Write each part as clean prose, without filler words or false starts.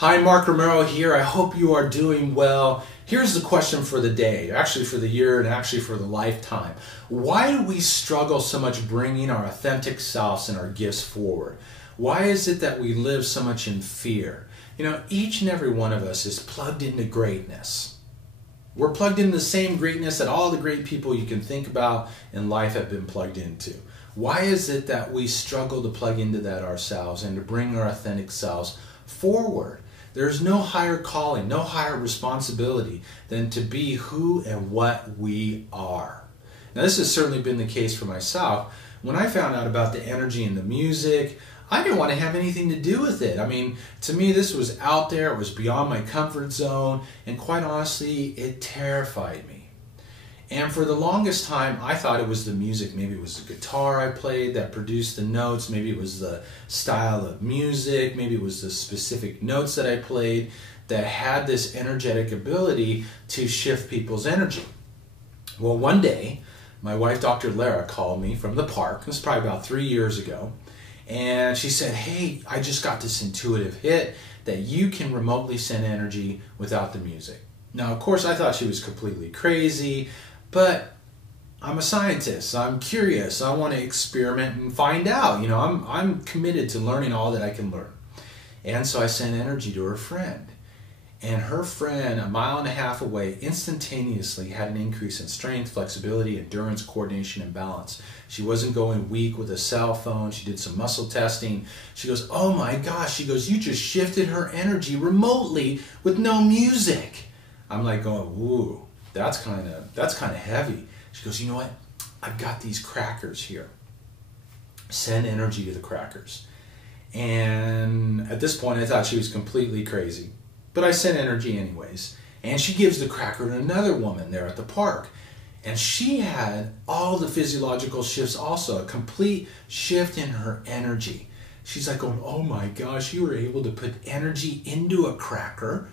Hi, Mark Romero here. I hope you are doing well. Here's the question for the day, actually for the year and actually for the lifetime. Why do we struggle so much bringing our authentic selves and our gifts forward? Why is it that we live so much in fear? You know, each and every one of us is plugged into greatness. We're plugged into the same greatness that all the great people you can think about in life have been plugged into. Why is it that we struggle to plug into that ourselves and to bring our authentic selves forward? There's no higher calling, no higher responsibility than to be who and what we are. Now, this has certainly been the case for myself. When I found out about the energy and the music, I didn't want to have anything to do with it. I mean, to me, this was out there, it was beyond my comfort zone, and quite honestly, it terrified me. And for the longest time, I thought it was the music. Maybe it was the guitar I played that produced the notes. Maybe it was the style of music. Maybe it was the specific notes that I played that had this energetic ability to shift people's energy. Well, one day, my wife, Dr. Lara, called me from the park. It was probably about 3 years ago. And she said, hey, I just got this intuitive hit that you can remotely send energy without the music. Now, of course, I thought she was completely crazy. But I'm a scientist, I'm curious, I want to experiment and find out. You know, I'm committed to learning all that I can learn. And so I sent energy to her friend. And her friend, 1.5 miles away, instantaneously had an increase in strength, flexibility, endurance, coordination, and balance. She wasn't going weak with a cell phone. She did some muscle testing. She goes, oh my gosh, she goes, you just shifted her energy remotely with no music. I'm like going, ooh. That's kind of heavy. She goes, you know what? I've got these crackers here. Send energy to the crackers. And at this point, I thought she was completely crazy. But I sent energy anyways. And she gives the cracker to another woman there at the park. And she had all the physiological shifts also, a complete shift in her energy. She's like going, oh my gosh, you were able to put energy into a cracker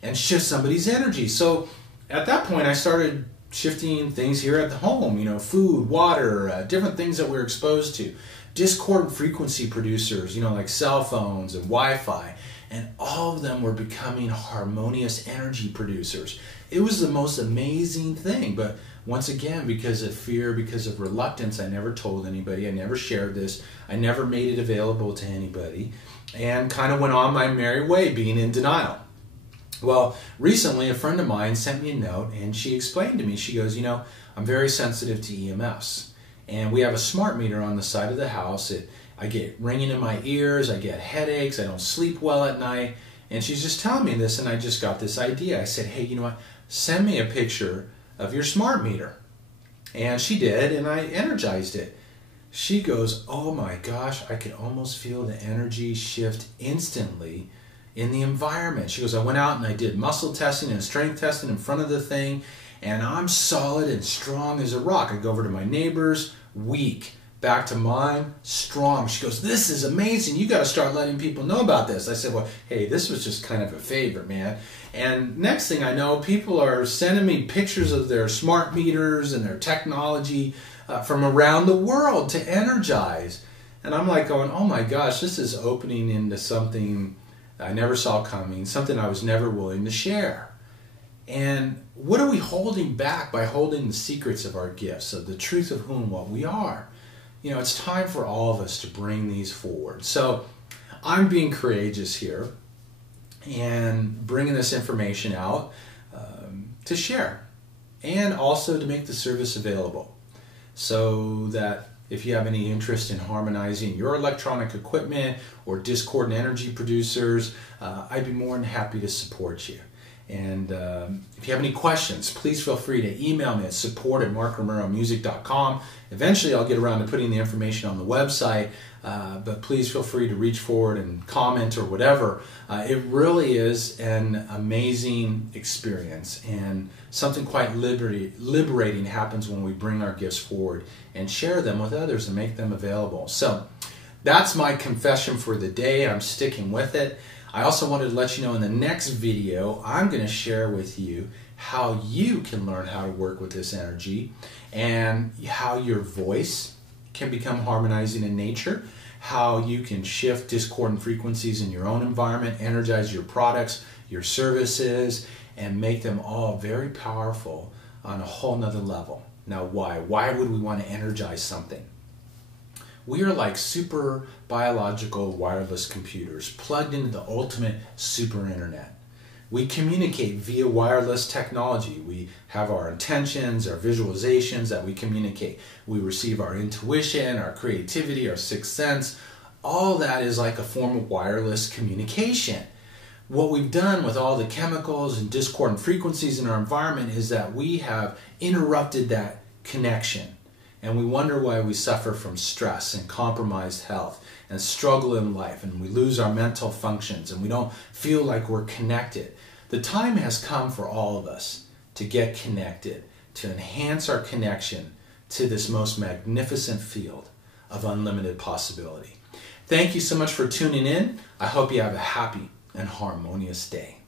and shift somebody's energy. So at that point, I started shifting things here at the home, you know, food, water, different things that we're exposed to. Discordant frequency producers, you know, like cell phones and Wi-Fi, and all of them were becoming harmonious energy producers. It was the most amazing thing, but once again, because of fear, because of reluctance, I never told anybody, I never shared this, I never made it available to anybody, and kind of went on my merry way being in denial. Well, recently a friend of mine sent me a note and she explained to me, she goes, you know, I'm very sensitive to EMFs. And we have a smart meter on the side of the house. I get ringing in my ears, I get headaches, I don't sleep well at night. And she's just telling me this and I just got this idea. I said, hey, you know what, send me a picture of your smart meter. And she did and I energized it. She goes, oh my gosh, I could almost feel the energy shift instantly in the environment. She goes, I went out and I did muscle testing and strength testing in front of the thing, and I'm solid and strong as a rock. I go over to my neighbor's, weak. Back to mine, strong. She goes, this is amazing. You got to start letting people know about this. I said, well, hey, this was just kind of a favor, man. And next thing I know, people are sending me pictures of their smart meters and their technology from around the world to energize. And I'm like going, oh my gosh, this is opening into something I never saw coming, something I was never willing to share. And what are we holding back by holding the secrets of our gifts, of the truth of who and what we are? You know, it's time for all of us to bring these forward. So I'm being courageous here and bringing this information out to share and also to make the service available so that if you have any interest in harmonizing your electronic equipment or discordant energy producers, I'd be more than happy to support you. And if you have any questions, please feel free to email me at support@markromeromusic.com. Eventually, I'll get around to putting the information on the website, but please feel free to reach forward and comment or whatever. It really is an amazing experience, and something quite liberating happens when we bring our gifts forward and share them with others and make them available. So that's my confession for the day. I'm sticking with it. I also wanted to let you know in the next video, I'm going to share with you how you can learn how to work with this energy and how your voice can become harmonizing in nature, how you can shift discordant frequencies in your own environment, energize your products, your services, and make them all very powerful on a whole nother level. Now, why? Why would we want to energize something? We are like super biological wireless computers plugged into the ultimate super internet. We communicate via wireless technology. We have our intentions, our visualizations that we communicate. We receive our intuition, our creativity, our sixth sense. All that is like a form of wireless communication. What we've done with all the chemicals and discordant frequencies in our environment is that we have interrupted that connection. And we wonder why we suffer from stress and compromised health and struggle in life, and we lose our mental functions and we don't feel like we're connected. The time has come for all of us to get connected, to enhance our connection to this most magnificent field of unlimited possibility. Thank you so much for tuning in. I hope you have a happy and harmonious day.